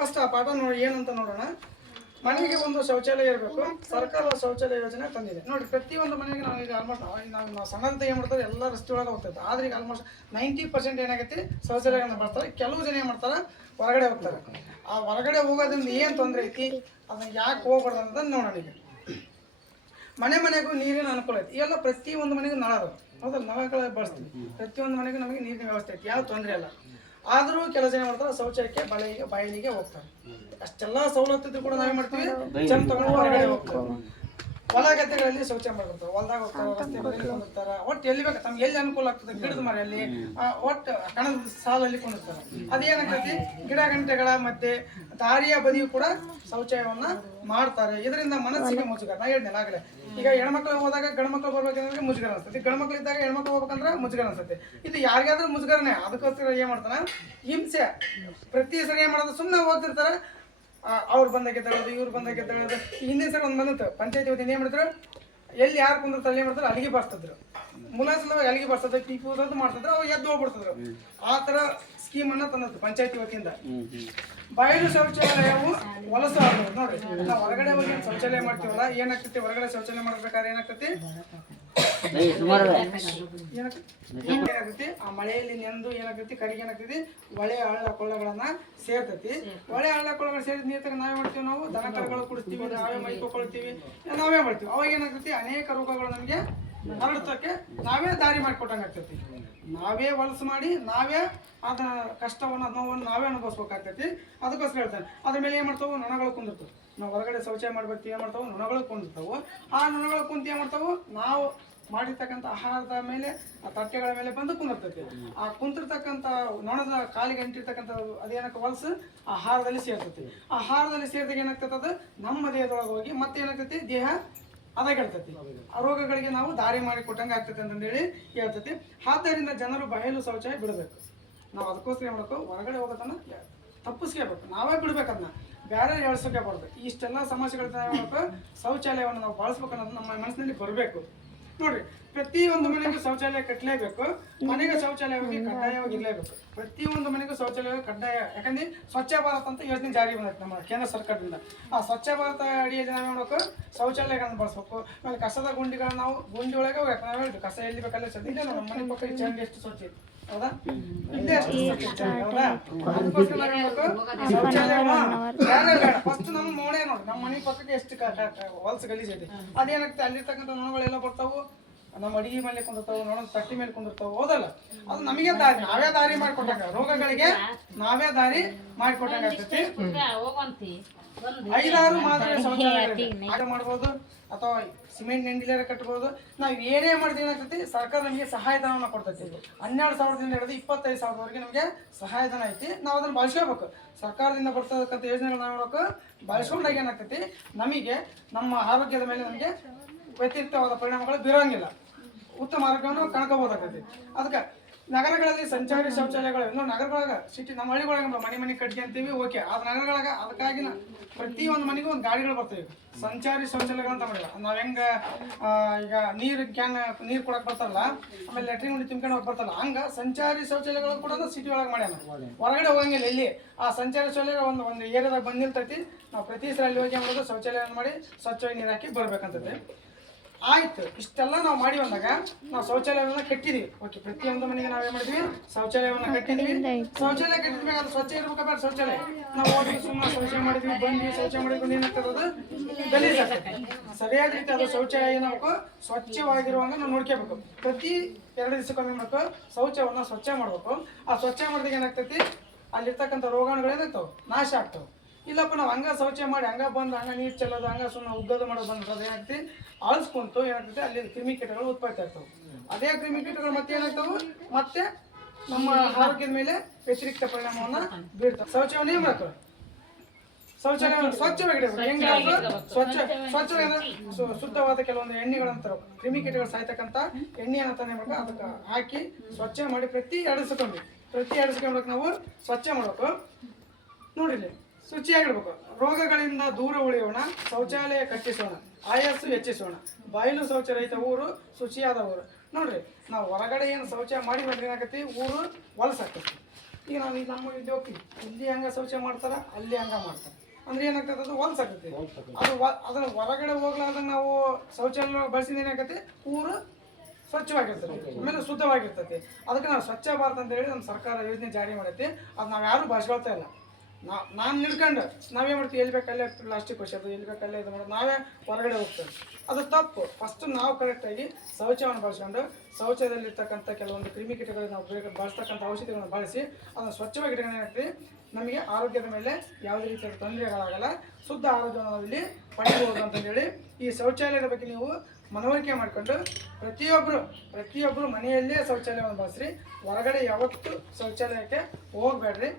First ಆ ಪಾಠ ನೋಡಿ ಏನಂತ ನೋಡೋಣ. ಮನೆಗೆ ಒಂದು ಶೌಚಾಲಯ ಇರಬೇಕು. ಸರ್ಕಾರದ ಶೌಚಾಲಯ ಯೋಜನೆ ತಂದಿದೆ ನೋಡಿ. ಪ್ರತಿಯೊಂದು ಮನೆಗೆ ನಾವು ಈಗ ಆಲ್ಮೋಸ್ಟ್ ನಾವು ಸಣ್ಣದ ಏನು ಮಾಡ್ತಾರೆ, ಎಲ್ಲ ರಸ್ತೆ ಒಳಗೆ ಹೋಗ್ತೈತೆ. ಆದ್ರೆ ಈಗ ಆಲ್ಮೋಸ್ಟ್ 90% ಏನಾಗೈತಿ ಶೌಚಾಲಯಗಳನ್ನ ಬರ್ತಾರೆ. ಕೆಲವು ಜನ ಏನು ಮಾಡ್ತಾರೆ, ಹೊರಗಡೆ ಹೋಗ್ತಾರೆ. ಆ ಹೊರಗಡೆ ಹೋಗೋದ್ರಿಂದ ಏನು ತೊಂದರೆ ಐತಿ, ಅದನ್ನ ಯಾಕೆ ಹೋಗ್ಬಾರ್ದು ಅಂತ ನೋಡೋಣ. ಈಗ ಮನೆಗೂ ನೀರಿನ ಅನುಕೂಲ ಐತಿ. ಇವೆಲ್ಲ ಪ್ರತಿಯೊಂದು ಮನೆಗೂ ನಳ ಅದಾವ, ಹೌದಲ್ಲ? ನಳಗಳ ಬಳಸ್ತೀವಿ. ಪ್ರತಿಯೊಂದು ಮನೆಗೂ ನಮಗೆ ನೀರಿನ ವ್ಯವಸ್ಥೆ ಐತಿ, ಯಾವ ತೊಂದರೆ ಇಲ್ಲ. ಆದರೂ ಕೆಲವು ಜನ ಮಾಡ್ತಾರೆ ಶೌಚಾಲಯಕ್ಕೆ ಬಾಯಿಗೆ ಹೋಗ್ತಾರೆ. ಅಷ್ಟೆಲ್ಲ ಸವಲತ್ತು ಇದ್ರು ಕೂಡ ನಾವೇನು ಮಾಡ್ತೀವಿ, ಚಮ್ ತಗೊಂಡು ಹೊರಗಡೆ ಹೋಗ್ತಾರೆ. ಹೊಲ ಗದ್ದೆಗಳಲ್ಲಿ ಶೌಚ ಮಾಡ್ತಾರೆ, ಹೊಲದಾಗ ಹೋಗ್ತಾರೆ, ರಸ್ತೆ ಬದಿಯಲ್ಲಿ ಕೊಂಡಿರ್ತಾರೆ. ಒಟ್ಟು ಎಲ್ಲಿ ಬೇಕು ತಮ್ಗೆ ಎಲ್ಲಿ ಅನುಕೂಲ ಆಗ್ತದೆ, ಗಿಡದ ಮರೆಯಲ್ಲಿ ಒಟ್ಟು ಕಣದ ಸಾಲಲ್ಲಿ ಕೊಂಡಿರ್ತಾರೆ. ಅದೇನಾಗ್ತೈತಿ, ಗಿಡ ಗಂಟೆಗಳ ಮಧ್ಯೆ ದಾರಿಯ ಬದಿಯೂ ಕೂಡ ಶೌಚಾಲಯವನ್ನ ಮಾಡ್ತಾರೆ. ಇದರಿಂದ ಮನಸ್ಸಿಗೆ ಮುಜುಗರ. ನಾ ಹೇಳಿದ್ನಲ್ಲ ಆಗಲೇ, ಈಗ ಹೆಣ್ಮಕ್ಳು ಹೋದಾಗ ಗಂಡು ಮಕ್ಳು ಬರ್ಬೇಕಂದ್ರೆ ಮುಜುಗರ ಅನ್ಸುತ್ತೆ, ಗಂಡು ಮಕ್ಳು ಇದ್ದಾಗ ಹೆಣ್ಮಕ್ಳು ಹೋಗ್ಬೇಕಂದ್ರೆ ಮುಜುಗರ ಅನ್ಸುತ್ತೆ. ಇದು ಯಾರಿಗಾದ್ರೂ ಮುಜುಗರನೇ. ಅದಕ್ಕೋಸ್ಕರ ಏನ್ ಮಾಡ್ತಾನ, ಹಿಂಸೆ. ಪ್ರತಿ ಸರಿ ಏನ್ ಮಾಡೋದು, ಸುಮ್ಮನೆ ಹೋಗ್ತಿರ್ತಾರೆ. ಅವ್ರು ಬಂದಾಗೆ ತಗೊಳ್ಳೋದು, ಇವ್ರು ಬಂದಾಗೆ ತಗೊಳ್ಳೋದು. ಹಿಂದಿನ ಸರಿ ಒಂದು ಬಂದಿತ್ತು ಪಂಚಾಯತಿ ವತಿಯಿಂದ ಏನ್ ಮಾಡಿದ್ರು, ಎಲ್ಲಿ ಯಾರು ಕುಂದಿರ್ತಾರೆ ಏನ್ ಮಾಡ್ತಾರೆ, ಅಲ್ಲಿಗೆ ಬರ್ತಿದ್ರು. ಮುಲಾಸಲವಾಗಿ ಅಲ್ಲಿಗೆ ಬರ್ತದೆ, ಟೀ ಕೂದೋದು ಮಾಡ್ತಿದ್ರು, ಅವಾಗ ಎದ್ದು ಹೋಗ್ಬಿಡ್ತಿದ್ರು. ಆ ಥರ ಸ್ಕೀಮನ್ನು ತಂದಿತ್ತು ಪಂಚಾಯತಿ ವತಿಯಿಂದ. ಬಯಲು ಶೌಚಾಲಯವು ವಲಸು ಆಗ್ಬೋದು ನೋಡ್ರಿ. ನಾವು ಹೊರಗಡೆ ಹೋಗಿ ಶೌಚಾಲಯ ಮಾಡ್ತೀವಲ್ಲ, ಏನಾಗ್ತೈತಿ, ಹೊರಗಡೆ ಶೌಚಾಲಯ ಮಾಡ್ಬೇಕಾದ್ರೆ ಏನಾಗ್ತೈತಿ, ಏನಾಗ್ತೈತಿ, ಆ ಮಳೆಯಲ್ಲಿ ನೆಂದು ಏನಾಗ್ತೈತಿ, ಕರಿಗೆ ಏನಾಗ್ತೈತಿ, ಹೊಳೆ ಹಳ್ಳ ಕೊಳ್ಳಗಳನ್ನ ಸೇರ್ತೈತಿ. ಹೊಳೆ ಹಳ್ಳ ಕೊಳ್ಳಗಳು ಸೇರಿದ ನೀರು ತಗ ನಾವೇ ಮಾಡ್ತೀವಿ, ನಾವು ದನ ಕರುಗಳು ಕುಡಿಸ್ತೀವಿ, ನಾವೇ ಮೈ ಕೊಳ್ತೀವಿ, ನಾವೇ ಮಾಡ್ತೀವಿ. ಅವಾಗ ಏನಾಗ್ತೈತಿ, ಅನೇಕ ರೋಗಗಳು ನಮಗೆ ಹರಡ್ತಕ್ಕೆ ನಾವೇ ದಾರಿ ಮಾಡಿಕೊಟ್ಟಂಗೆ ಆಗ್ತೈತಿ. ನಾವೇ ಹೊಲಸು ಮಾಡಿ ನಾವೇ ಅದ ಕಷ್ಟವನ್ನು ನೋವನ್ನು ನಾವೇ ಅನುಭವಿಸ್ಬೇಕಾಗ್ತೈತಿ. ಅದಕ್ಕೋಸ್ಕರ ಹೇಳ್ತೇನೆ. ಅದ್ರ ಮೇಲೆ ಏನು ಮಾಡ್ತಾವೆ, ನೊಣಗಳು ಕುಂದಿರ್ತಾವೆ. ನಾವು ಹೊರಗಡೆ ಶೌಚಾಲಯ ಮಾಡ್ಬೇಕು, ಏನು ಮಾಡ್ತಾವೆ, ನೊಣಗಳು ಕುಂದಿರ್ತಾವೆ. ಆ ನೊಣಗಳು ಕುಂತು ಏನು ಮಾಡ್ತಾವೆ, ನಾವು ಮಾಡಿರ್ತಕ್ಕಂಥ ಆಹಾರದ ಮೇಲೆ, ಆ ತಟ್ಟೆಗಳ ಮೇಲೆ ಬಂದು ಕುಂದಿರ್ತೈತಿ. ಆ ಕುಂತಿರ್ತಕ್ಕಂಥ ನೊಣದ ಕಾಲಿಗೆ ಅಂಟಿರ್ತಕ್ಕಂಥ ಅದೇನಕ್ಕೆ ಹೊಲಸು ಆಹಾರದಲ್ಲಿ ಸೇರ್ತೈತಿ. ಆಹಾರದಲ್ಲಿ ಸೇರಿದಾಗ ಏನಾಗ್ತೈತೆ, ಅದು ನಮ್ಮ ದೇಹದೊಳಗೆ ಹೋಗಿ ಮತ್ತೆ ಏನಾಗ್ತೈತಿ, ದೇಹ ಹದಗೆಡ್ತೈತಿ. ಆ ರೋಗಗಳಿಗೆ ನಾವು ದಾರಿ ಮಾಡಿ ಕೊಟ್ಟಂಗೆ ಆಗ್ತೈತಿ ಅಂತಂದೇಳಿ ಹೇಳ್ತೈತಿ. ಆದ್ದರಿಂದ ಜನರು ಬಯಲು ಶೌಚಾಲಯ ಬಿಡಬೇಕು. ನಾವು ಅದಕ್ಕೋಸ್ಕರ ಏನು ಮಾಡಬೇಕು, ಹೊರಗಡೆ ಹೋಗೋದನ್ನ ತಪ್ಪಿಸ್ಕೋಬೇಕು. ನಾವೇ ಬಿಡ್ಬೇಕು, ಅದನ್ನ ಬೇರೆ ಹೇಳ್ಸೋಕೆ ಬರೋದು. ಇಷ್ಟೆಲ್ಲ ಸಮಸ್ಯೆಗಳನ್ನ ಮಾಡಬೇಕು. ಶೌಚಾಲಯವನ್ನು ನಾವು ಬಳಸ್ಬೇಕು ಅನ್ನೋದು ನಮ್ಮ ಮನಸ್ಸಿನಲ್ಲಿ ಬರಬೇಕು. ನೋಡ್ರಿ, ಪ್ರತಿಯೊಂದು ಮನೆಗೂ ಶೌಚಾಲಯ ಕಟ್ಟಲೇಬೇಕು. ಮನೆಗೆ ಶೌಚಾಲಯವಾಗಿ ಕಡ್ಡಾಯವಾಗಿ ಇರಲೇಬೇಕು. ಪ್ರತಿಯೊಂದು ಮನೆಗೂ ಶೌಚಾಲಯ ಕಡ್ಡಾಯ. ಯಾಕಂದ್ರೆ ಸ್ವಚ್ಛ ಭಾರತ್ ಅಂತ ಯೋಜನೆ ಜಾರಿಗೆ ಬಂದೈತೆ ನಮ್ಮ ಕೇಂದ್ರ ಸರ್ಕಾರದಿಂದ. ಆ ಸ್ವಚ್ಛ ಭಾರತ ಅಡಿಯಲ್ಲಿ ನಾವು ಮಾಡಬೇಕು, ಶೌಚಾಲಯಗಳನ್ನು ಬಳಸ್ಬೇಕು. ಆಮೇಲೆ ಕಸದ ಗುಂಡಿಗಳನ್ನ ನಾವು ಗುಂಡಿ ಒಳಗೆ ಹೋಗ್ಬೇಕು. ನಾವು ಹೇಳ್ತೀವಿ ಕಸ ಎಲ್ಲಿ ಬೇಕಲ್ಲ ಸದ್ಯ ನಮ್ಮ ಮನೆ ಪಕ್ಕ ಈ ಚರಂಡಿ ಎಷ್ಟು ಸ್ವಚ್ಛ ಐತಿ, ಹೌದಾ? ಇಲ್ಲೇ ಎಷ್ಟು ಸ್ವಚ್ಛ ಐತಿ, ಹೌದಾ? ಅದಕ್ಕೋಸ್ಕರ ನಾವು ಹೇಳ್ಬೇಕು, ಶೌಚಾಲಯ ಬೇಡ. ಫಸ್ಟ್ ನಮ್ಮ ಮೋಣೆ ನೋಡಿ, ನಮ್ಮ ಮನೆ ಪಕ್ಕಕ್ಕೆ ಎಷ್ಟು ಹೊಲಸು ಗಲೀಜ್ ಐತಿ. ಅದೇನಾಗ್ತದೆ, ಅಲ್ಲಿರ್ತಕ್ಕಂಥ ನೊಣಗಳೆಲ್ಲ ಬರ್ತಾವು, ನಮ್ಮ ಅಡಿಗೆ ಮೇಲೆ ಕುಂದಿರ್ತಾವೆ, ನೋಡೋಣ ತಟ್ಟಿ ಮೇಲೆ ಕುಂದಿರ್ತಾವೆ, ಹೌದಲ್ಲ? ಅದು ನಮಗೆ ದಾರಿ, ನಾವೇ ದಾರಿ ಮಾಡಿಕೊಟ್ಟಾಗ, ರೋಗಗಳಿಗೆ ನಾವೇ ದಾರಿ ಮಾಡಿಕೊಟ್ಟಾಗ ಆಗ್ತೈತಿ. 5-6 ಮಾದರಿ ಶೌಚಾಲಯ ಮಾಡ್ಬೋದು, ಅಥವಾ ಸಿಮೆಂಟ್ ನೆಂಡಿಲಾರ ಕಟ್ಬೋದು. ನಾವು ಏನೇ ಮಾಡಿದ್ರೆ ಏನಾಗ್ತೈತಿ, ಸರ್ಕಾರ ನಮಗೆ ಸಹಾಯಧನವನ್ನು ಕೊಡ್ತೈತಿ. 12,000ದಿಂದ ಹಿಡಿದು 25,000ವರೆಗೆ ನಮಗೆ ಸಹಾಯಧನ ಐತಿ. ನಾವು ಅದನ್ನು ಬಳಸ್ಕೋಬೇಕು. ಸರ್ಕಾರದಿಂದ ಬರ್ತಕ್ಕಂಥ ಯೋಜನೆಗಳು ನಾವು ನೋಡೋಕೆ ಬಳಸ್ಕೊಂಡಾಗ ಏನಾಗ್ತೈತಿ, ನಮಗೆ ನಮ್ಮ ಆರೋಗ್ಯದ ಮೇಲೆ ನಮಗೆ ವ್ಯತಿರಿಕ್ತವಾದ ಪರಿಣಾಮಗಳು ಬೀರೋಂಗಿಲ್ಲ. ಉತ್ತಮ ಆರೋಗ್ಯವನ್ನು ಕಳ್ಕೋಬೋದಾಗತ್ತೆ. ಅದಕ್ಕೆ ನಗರಗಳಲ್ಲಿ ಸಂಚಾರಿ ಶೌಚಾಲಯಗಳು ಇನ್ನೂ ನಗರಗಳಾಗ ಸಿಟಿ, ನಮ್ಮ ಹಳ್ಳಿಗಳಾಗ ಮನೆ ಕಟ್ಟಿ ಅಂತೀವಿ, ಓಕೆ. ಆದ ನಗರಗಳಾಗ ಅದಕ್ಕಾಗಿ ಪ್ರತಿಯೊಂದು ಮನೆಗೂ ಒಂದು ಗಾಡಿಗಳು ಬರ್ತವೆ, ಸಂಚಾರಿ ಶೌಚಾಲಯಗಳಂತ ಮಾಡಿಲ್ಲ. ನಾವು ಹೆಂಗೆ ಈಗ ನೀರು ಕೊಡಕ್ಕೆ ಬರ್ತಾರಲ್ಲ, ಆಮೇಲೆ ಲ್ಯಾಟ್ರಿನ್ ಗುಂಡಿ ತುಂಬ್ಕೊಂಡು ಹೋಗಿ ಬರ್ತಾರಲ್ಲ, ಹಂಗೆ ಸಂಚಾರಿ ಶೌಚಾಲಯಗಳು ಕೂಡ ಸಿಟಿ ಒಳಗೆ ಮಾಡ್ಯಾನ. ಹೊರಗಡೆ ಹೋಗಂಗಿಲ್ಲ. ಎಲ್ಲಿ ಆ ಸಂಚಾರಿ ಶೌಚಾಲಯ ಒಂದು ಏರಿಯಾದಾಗ ಬಂದಿರ್ತೈತಿ. ನಾವು ಪ್ರತಿ ಸಲ ಅಲ್ಲಿ ಹೋಗಿ ಮಾಡೋದು, ಶೌಚಾಲಯವನ್ನು ಮಾಡಿ ಸ್ವಚ್ಛವಾಗಿ ನೀರು ಹಾಕಿ ಬರ್ಬೇಕಂತೈತಿ. ಆಯ್ತು, ಇಷ್ಟೆಲ್ಲ ನಾವು ಮಾಡಿ ಬಂದಾಗ ನಾವು ಶೌಚಾಲಯವನ್ನ ಕಟ್ಟಿದೀವಿ, ಓಕೆ. ಪ್ರತಿಯೊಂದು ಮನೆಗೆ ನಾವೇನ್ ಮಾಡಿದ್ವಿ, ಶೌಚಾಲಯವನ್ನ ಕಟ್ಟಿದೀವಿ. ಶೌಚಾಲಯ ಕಟ್ಟಿದ್ಮೇಲೆ ಅದು ಸ್ವಚ್ಛ ಇರ್ಬೇಕಪ್ಪ. ಶೌಚಾಲಯ ನಾವು ಹೋಗಿ ಸುಮ್ಮನೆ ಶೌಚ ಮಾಡಿದ್ವಿ, ಬಂದ್ವಿ, ಶೌಚ ಮಾಡಿದ್ವಿ, ಏನಾಗ್ತದೆ, ಗಲೀಜ್ ಆಗ್ತದೆ. ಸರಿಯಾದ ರೀತಿ ಅದು ಶೌಚಾಲಯ ನಾವು ಸ್ವಚ್ಛವಾಗಿರುವಾಗ ನಾವು ನೋಡ್ಕೋಬೇಕು. ಪ್ರತಿ 2 ದಿವಸಕ್ಕೊಮ್ಮೆ ಮಾಡಬೇಕು, ಶೌಚವನ್ನ ಸ್ವಚ್ಛ ಮಾಡ್ಬೇಕು. ಆ ಸ್ವಚ್ಛ ಮಾಡಿದಾಗ ಏನಾಗ್ತೈತಿ, ಅಲ್ಲಿರ್ತಕ್ಕಂಥ ರೋಗಾಣುಗಳು ಏನಾಗ್ತಾವೆ, ನಾಶ ಆಗ್ತಾವೆ. ಇಲ್ಲಪ್ಪ ನಾವು ಹಂಗ ಶೌಚ ಮಾಡಿ ಹಂಗ ಬಂದು ಹಂಗ ನೀರು ಚೆಲ್ಲೋದು, ಹಂಗ ಸುಮ್ಮನೆ ಉಗ್ಗೋದು ಮಾಡೋದು ಬಂದ್ರೆ ಏನಾಗ್ತಿ, ಅಳಿಸ್ಕೊಂತು ಏನಾಗ್ತೈತೆ, ಅಲ್ಲಿ ಕ್ರಿಮಿಕೀಟಗಳು ಉತ್ಪತ್ತಿ ಆಗ್ತವೆ. ಅದೇ ಕ್ರಿಮಿಕೀಟಗಳು ಮತ್ತೆ ಏನಾಗ್ತಾವೆ, ಮತ್ತೆ ನಮ್ಮ ಆರೋಗ್ಯದ ಮೇಲೆ ವ್ಯತಿರಿಕ್ತ ಪರಿಣಾಮವನ್ನು ಬೀರ್ತವೆ. ಶೌಚವನ್ನೇ ಮಾಡಬೇಕು, ಶೌಚಾಲಯ ಸ್ವಚ್ಛವಾಗಿಡಬೇಕು. ಹೆಂಗೆ ಶುದ್ಧವಾದ ಕೆಲವೊಂದು ಎಣ್ಣೆಗಳಂತ ಕ್ರಿಮಿಕೀಟಗಳು ಸಾಯ್ತಕ್ಕಂಥ ಎಣ್ಣೆಯನ್ನು ತಾನೇ ಮಾಡಬೇಕು. ಅದಕ್ಕೆ ಹಾಕಿ ಸ್ವಚ್ಛ ಮಾಡಿ ಪ್ರತಿ 2 ದಿವಸಕ್ಕೆ ನಾವು ಸ್ವಚ್ಛ ಮಾಡಬೇಕು. ನೋಡಿರಿ, ಶುಚಿಯಾಗಿಡ್ಬೇಕು. ರೋಗಗಳಿಂದ ದೂರ ಉಳಿಯೋಣ, ಶೌಚಾಲಯ ಕಟ್ಟಿಸೋಣ, ಆಯಸ್ಸು ಹೆಚ್ಚಿಸೋಣ. ಬಯಲು ಶೌಚರಹಿತ ಊರು ಶುಚಿಯಾದ ಊರು. ನೋಡ್ರಿ, ನಾವು ಹೊರಗಡೆ ಏನು ಶೌಚ ಮಾಡಿ ಬಂದ್ರೆ ಏನಾಗತ್ತಿ, ಊರು ಹೊಲಸಾಗ್ತೈತಿ. ಈಗ ನಾವು ಇಲ್ಲಿ ನಮ್ಮ ಇಲ್ಲಿ ಹೋಗ್ತೀವಿ, ಇಲ್ಲಿ ಹಂಗೆ ಶೌಚ ಮಾಡ್ತಾರೆ, ಅಲ್ಲಿ ಹಂಗೆ ಮಾಡ್ತಾರೆ. ಅಂದ್ರೆ ಏನಾಗ್ತದೆ, ಅದು ಹೊಲ್ಸಾಕತಿ. ಅದು ಅದನ್ನ ಹೊರಗಡೆ ಹೋಗ್ಲಾರ್ದಂಗೆ ನಾವು ಶೌಚಾಲಯ ಬಳಸಿದ ಏನಾಗತ್ತೆ, ಊರು ಸ್ವಚ್ಛವಾಗಿರ್ತದೆ, ಆಮೇಲೆ ಶುದ್ಧವಾಗಿರ್ತೈತಿ. ಅದಕ್ಕೆ ನಾವು ಸ್ವಚ್ಛ ಭಾರತ ಅಂತ ಹೇಳಿ ನಮ್ಮ ಸರ್ಕಾರ ಯೋಜನೆ ಜಾರಿ ಮಾಡೈತಿ. ಅದು ನಾವು ಯಾರು ಭಾಷೆಗೊಳ್ತಾ ಇಲ್ಲ. ನಾನು ನಿಡ್ಕೊಂಡು ನಾವೇ ಮಾಡ್ತೀವಿ, ಎಲ್ಲಿ ಬೇಕಲ್ಲೇ ಪ್ಲಾಸ್ಟಿಕ್ ಹೊಸೋದು, ಎಲ್ಲಿ ಬೇಕಲ್ಲೇ ಇದು ಮಾಡೋದು, ನಾವೇ ಹೊರಗಡೆ ಹೋಗ್ತೇವೆ. ಅದು ತಪ್ಪು. ಫಸ್ಟು ನಾವು ಕರೆಕ್ಟಾಗಿ ಶೌಚವನ್ನು ಬಳಸ್ಕೊಂಡು ಶೌಚದಲ್ಲಿರ್ತಕ್ಕಂಥ ಕೆಲವೊಂದು ಕ್ರಿಮಿಕೀಟಗಳು ನಾವು ಬಳಸ್ತಕ್ಕಂಥ ಔಷಧಿಗಳನ್ನು ಬಳಸಿ ಅದನ್ನು ಸ್ವಚ್ಛವಾಗಿ ಇಟ್ಕೊಂಡು ಏನಾಗ್ತದೆ, ನಮಗೆ ಆರೋಗ್ಯದ ಮೇಲೆ ಯಾವುದೇ ರೀತಿಯ ತೊಂದರೆಗಳಾಗಲ್ಲ, ಶುದ್ಧ ಆರೋಗ್ಯವನ್ನು ನಾವು ಇಲ್ಲಿ ಪಡೆಯಬಹುದು ಅಂತಂದೇಳಿ ಈ ಶೌಚಾಲಯದ ಬಗ್ಗೆ ನೀವು ಮನವರಿಕೆ ಮಾಡಿಕೊಂಡು ಪ್ರತಿಯೊಬ್ಬರು ಮನೆಯಲ್ಲೇ ಶೌಚಾಲಯವನ್ನು ಬಳಸ್ರಿ. ಹೊರಗಡೆ ಯಾವತ್ತೂ ಶೌಚಾಲಯಕ್ಕೆ ಹೋಗಬೇಡ್ರಿ.